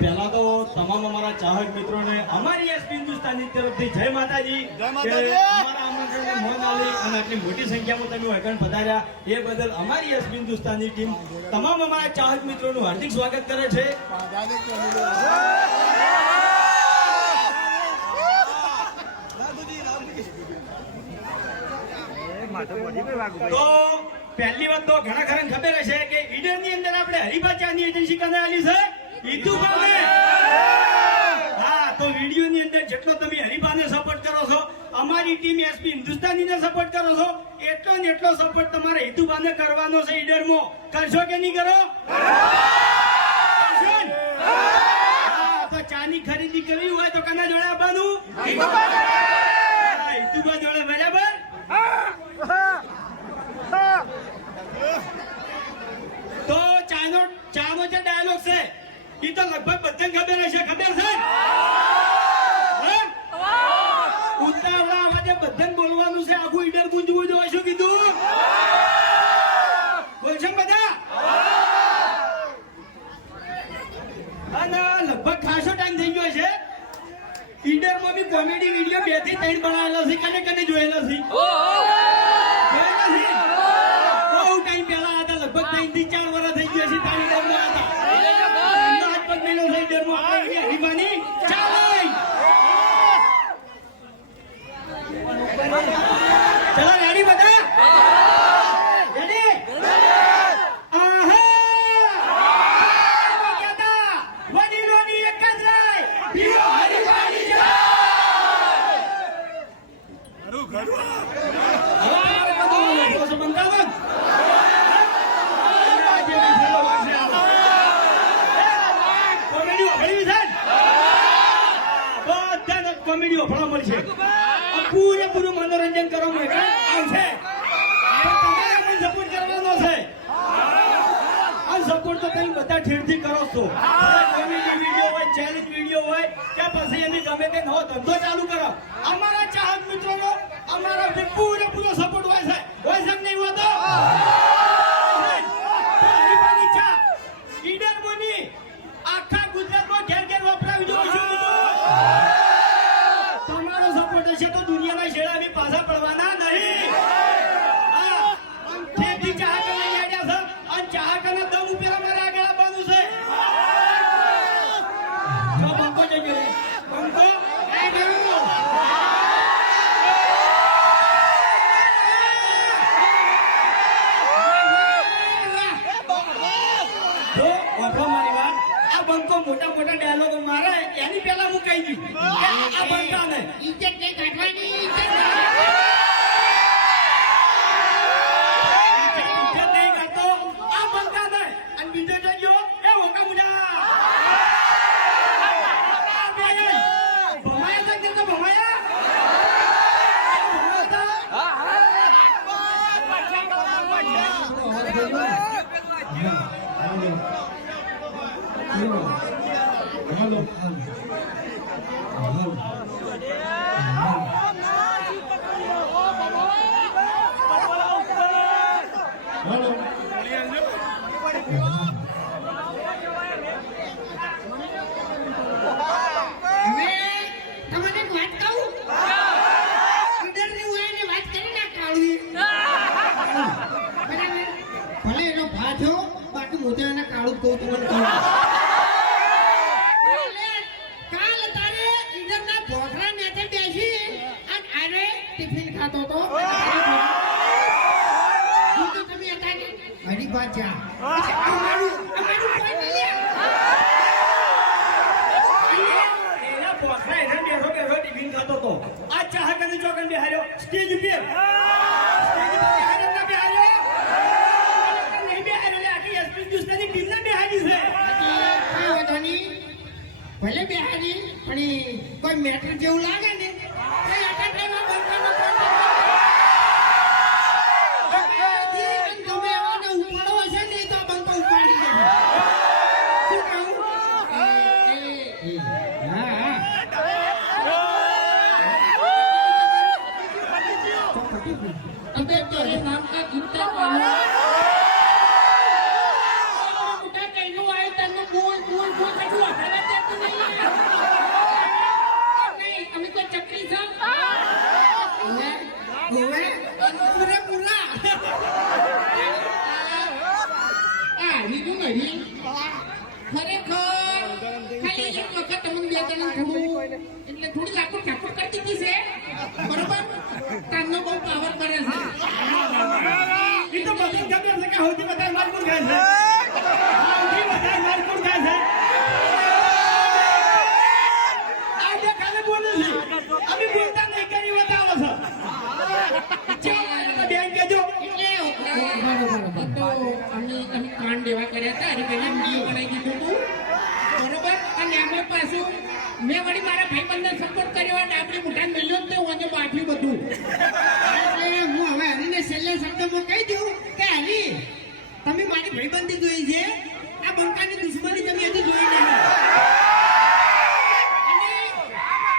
પહેલા તો તમામ અમારા ચાહક મિત્રોને અમારી એસપી હિન્દુસ્તાની તરફથી જય માતાજી. અમારા આમંત્રણને મોન આલી અને આટલી મોટી સંખ્યામાં તમે વૈકણ પધાર્યા એ બદલ અમારી એસપી હિન્દુસ્તાની ટીમ તમામ અમારા ચાહક મિત્રોનું હાર્દિક સ્વાગત કરે છે. તો પહેલી વાત તો ઘણા ખરા ખબર હશે કે ઈડર ની અંદર આપણે હરિભાચાની એજન્સી કને આલી છે ઈતુભાને. હા, તો વિડીયો ની અંદર જેટલો તમે હરિભાને સપોર્ટ કરો છો, અમારી ટીમ એસપી હિન્દુસ્તાની ને સપોર્ટ કરો છો, એટલો ને એટલો સપોર્ટ તમારે ઈતુભાને કરવાનો છે. ઈડરમાં કરશો કે નહીં કરો? તો ચાની ખરીદી કરવી હોય તો કના જોડે આવવાનું? ઈતુભા જોડે. બરાબર. તો ચાનો જે ડાયલોગ છે એ તો લગભગ બધાને ખબર હશે. ખબર છે? ઉતાવળા અવાજે બધાને બોલવાનું છે. આખું ઈડર ગુંજવું જોઈએ. શું કીધું? બોલશો બધા? અને લગભગ ખાસો ટાઈમ થઈ ગયો છે. ઈડરમાં બી કોમેડી વિડીયો 2 થી 3 બનાવેલા છે. કને કને જોયેલા છે? બહુ ટાઈમ પહેલા હતા. લગભગ 3 થી 4 વર્ષ થઈ ગયા છે. તારી ઈડરમાં હતા. હાથ પગ મેળો છે ઈડરમાં. હરિભાની ચાલે. ચલો રેડી બધા? રેડી? કોમેડીઓ ભલા મળશે. પૂરેપૂરું મનોરંજન કરવામાં આવશે. તમારે મને સપોર્ટ કરવાનો છે. આ સપોર્ટ તો તમે બધા ઠેરથી કરો છો. કોમેડી વિડીયો હોય, ચેલેન્જ વિડીયો હોય કે પછી એની ગમે તે નવો ધંધો ચાલુ કરો. અમારા ચાહક મિત્રોનો અમારા પૂરેપૂરો સપોર્ટ હોય છે. હોય છે નહીં હોતો? ઈડર બોની આખા ગુજરાતમાં ઘેર ઘેર વપરાવી જો. તમારો સપોર્ટ હશે તો દુનિયાના છેડા બી પાછા પડવાના નહીં. ઠેકથી ચાહક લઈ આવ્યા છે અને ચાહકના દમ ઉપર અમારે આગળ આવવાનું છે. જો બંકો જજો. બંકો મોટા મોટા ડાયલોગો મારે એની પહેલા હું કહી દઉં આ બંકાને ઇજ્જત નહીં કાઢવાની. ઇજ્જત નહીં કાઢતો આ બંકાને. અને બીજો જજો એ ઓકા મુડા ભમાયા તક દેતો. ભમાયા Hello. ભલે એનો ભાત છો બાકી મોજાના કાળું કહું તમને કહું. ટિફિન ખાતો તો તમે હતા ને હરિભાચા અમારું કોઈ નહીં. એના પોખરા એને બેઠો બેઠો ટિફિન ખાતો તો આ ચાહક અને ચોકન બેહાર્યો સ્ટેજ ઉપર. સ્ટેજ ઉપર બેહાર્યો ના બેહાર્યો નહીં બેહાર્યો. આખી એસપી હિન્દુસ્તાની ટીમને બેહારી છે. કઈ વાંધો નહીં. ભલે બેહારી પણ કોઈ મેટર જેવું લાગે ને નેરી ખરેખર ખાલી એક વખત તમને બે જણા થોડું એટલે થોડી લાકડ કાપડ કરી દીધી છે બરોબર કાનનો બહુ પાવર કરે છે ઈ તો બધું ખબર છે કે સૌથી વધારે મારકુટ ખાય છે સૌથી વધારે મારકુટ ખાય છે આજે ખાલી બોલે છે અમે બોલતા નહીં કરી બતાવો છો ચાલો બેન કેજો એટલે તો અમે કાંડ એવા કર્યા હતા અરે પેલા વિડીયો બનાવી દીધું હતું બરોબર અને આમાં પાછું મેં વળી મારા ભાઈબંધને સપોર્ટ કર્યો અને આપણી મુઠાને મળ્યો જ તો મને બાફ્યું બધું એટલે હું હવે હરીને છેલ્લે શબ્દમાં કહી દઉં કે હરી તમે મારી ભાઈબંધી જોઈ છે આ બંકાની દુશ્મની તમે હજી જોઈ નહીં અને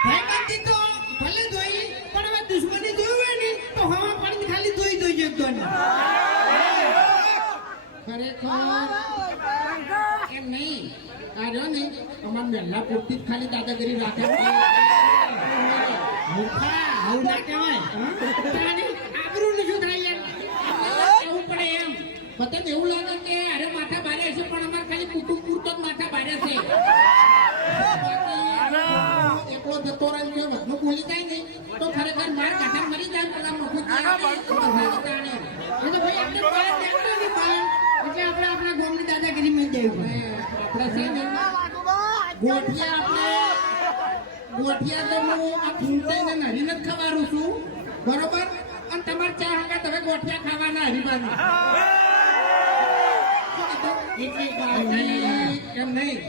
ભાઈબંધી તો ભલે જોઈ પણ હવે દુશ્મની જોઈ હોય ને તો હવા પાણી ખાલી જોઈ જોઈ એકદમ ખરેખર એમ નહીં આ રહ્યો ને અમાર મહેલા પૂરતી જ ખાલી દાદાગીરી રાખે મૂર્ખા આવું ના કહેવાય તારી આબરૂનું શું થાય યાર એવું પડે એમ બધાને એવું લાગે કે અરે માથા બારે છે પણ અમારે ખાલી કુટુંબ પૂરતો જ માથા બારે છે એકલો જતો રહે છે વધુ બોલી જાય નહીં તો ખરેખર માર કાઢા મરી જાય પેલા મફત ભાઈ આપણે બહાર નીકળો ને બહાર એટલે આપણે આપણા ગામની દાદાગીરી માં જવું આપણે છે ને ગોઠિયા તો હું આ ફૂંટાઈને નરીને જ ખવારું છું બરોબર અને તમારે ચા હંગા તમે ગોઠિયા ખાવાના હરીબાની એમ નહીં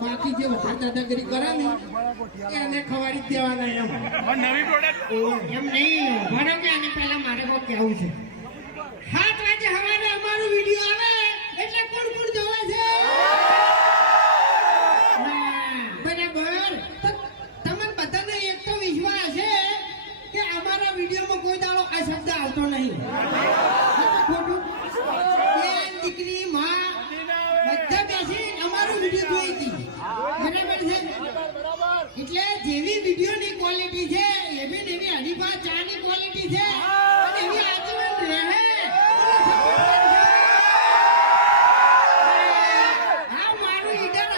બાકી જે વધારે દાદાગીરી કરે ને એને ખવાડી જ દેવાના એમ એમ નહીં બરો કે આની પહેલા મારે કોઈ કહેવું છે 7 વાગે સવારે અમારો વિડીયો આવે એટલે કોણ કોણ જોવે છે બરાબર તમને બધાને એક તો વિશ્વાસ છે કે અમારા વિડીયોમાં કોઈ દાડો આ શબ્દ આવતો નહીં ખોટું બેન દીકરી માં બધા બેસી અમારો વિડીયો જોઈ હતી બરાબર છે એટલે જેવી વિડીયોની ક્વોલિટી છે એવી ને એવી હરીફા ચાની ક્વોલિટી છે અને એવી આજીવન રહે હા મારું ઈડર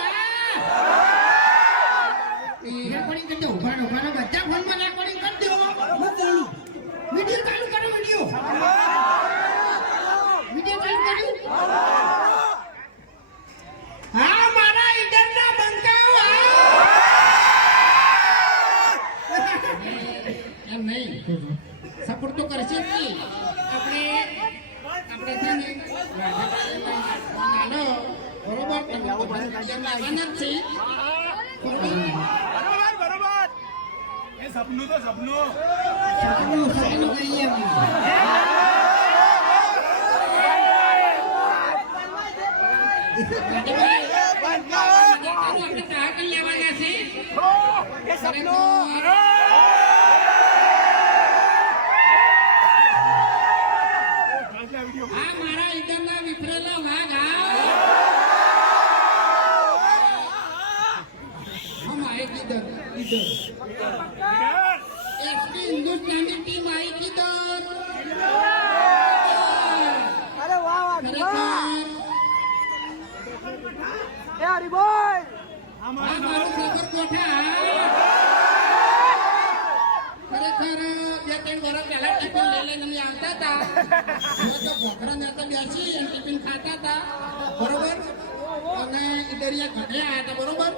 રેકોર્ડિંગ કરી દો ઉભાનો બધા ફોનમાં રેકોર્ડિંગ કરી દો વિડીયો ચાલુ કરો વિડીયો ચાલુ કર્યું હા મારા ઈડરના બંકાઓ એમ નહીં સપોર્ટ તો કરશે જ નહીં આપણે છે ને નાનો બરોબર તમે બધા લાવવાના જ છે સપનું તો સપનું કહીએ અમે આપણે ચા કરી લેવાના છે આ મારા ઈડરના વિફરેલો વાઘ हम आए किधर इधर एसपी हिंदुस्तानी टीम आई किधर अरे वाह हरी बोल हमाરું સાબરકોઠા ખરેખર 2-3 વર્ષ પહેલા ટિફિન લઈને અમે આવતા હતા તો ભોકરા નાતા બેસી અને ટિફિન ખાતા હતા બરોબર અને ઇદરિયા ઘરે આવ્યા હતા બરોબર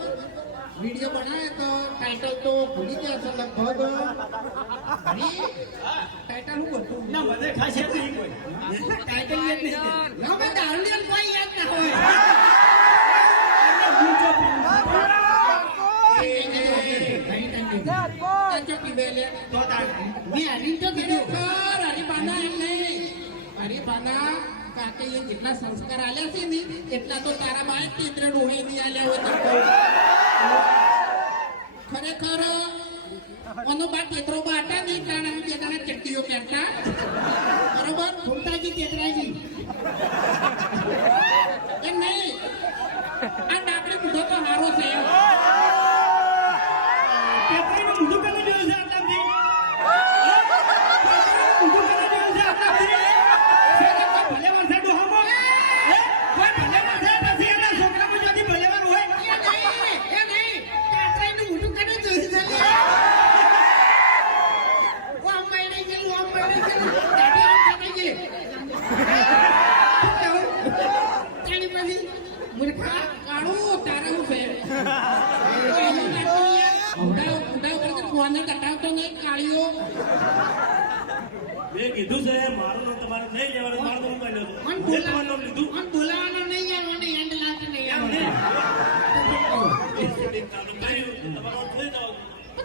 વિડીયો બનાવે તો ટાઇટલ તો ભૂલી ગયા છે લગભગ ટાઇટલ હું બોલતું ના બધે ખાસ યાદ નહીં કોઈ ટાઇટલ યાદ નહીં ના મેં દારૂડિયન કોઈ યાદ ના હોય જેટલા સંસ્કાર આલ્યા છે ને એટલા તો તારા બાએ તીત્ર ડોહે નહીં આલ્યા હોય ખરેખર અનો બા તીત્રો બા હતા નહીં કારણ અમે બે જણા ચટ્ટીઓ પહેરતા બરોબર ફૂમતાજી તેતરાજી એમ નહીં આ ડાકડી મૂઢો તો હારો છે પેપરીનું મૂઢું કને જોયું છે આટલાથી મૂઢું કને જોયું છે આટલાથી ભલે વર્ષે ડોહામાં કોઈ ભલે વર્ષે ખરેખર કાળું તારે હું છે એનું નાટક યાર ઉડાવ કરે તો ફોન કટાવતો નહીં કાળીઓ મેં કીધું છે મારું નામ તમારે નહીં લેવાનું મારું નામ કહી લો મન મેં તમારું નામ લીધું બોલાવાનો નહીં યાર મને એન્ડ લાગે નહીં યાર તમારું થઈ જાવ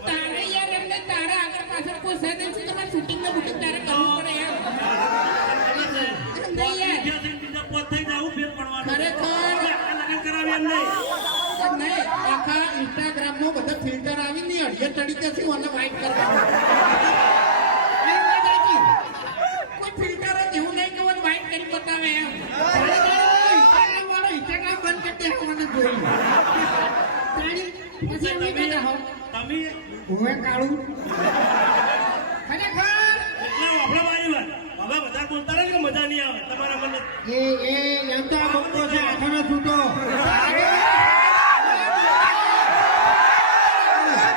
તારે યાર એમને તારા આગળ પાછળ કોઈ છે નહીં તમારે શૂટિંગ ને બુટિંગ તારે કરવું પડે યાર નહીં યાર નહીં આખા ઇન્સ્ટાગ્રામમાં બધા ફિલ્ટર આવીને અઢિયા તરીકેથી મને વાઇટ કરવા કોઈ ફિલ્ટર જ એવું નહીં કે મને વાઇટ કરી બતાવે એમ ઇન્સ્ટાગ્રામ બંધ કરી દે મને જોઈ પછી એમ નહીં કહો તમે હવે કાળું ખરેખર હવે બધા બોલતા રહે કે મજા નહીં આવે તમારા મને એ એમ તો આ ભક્તો છે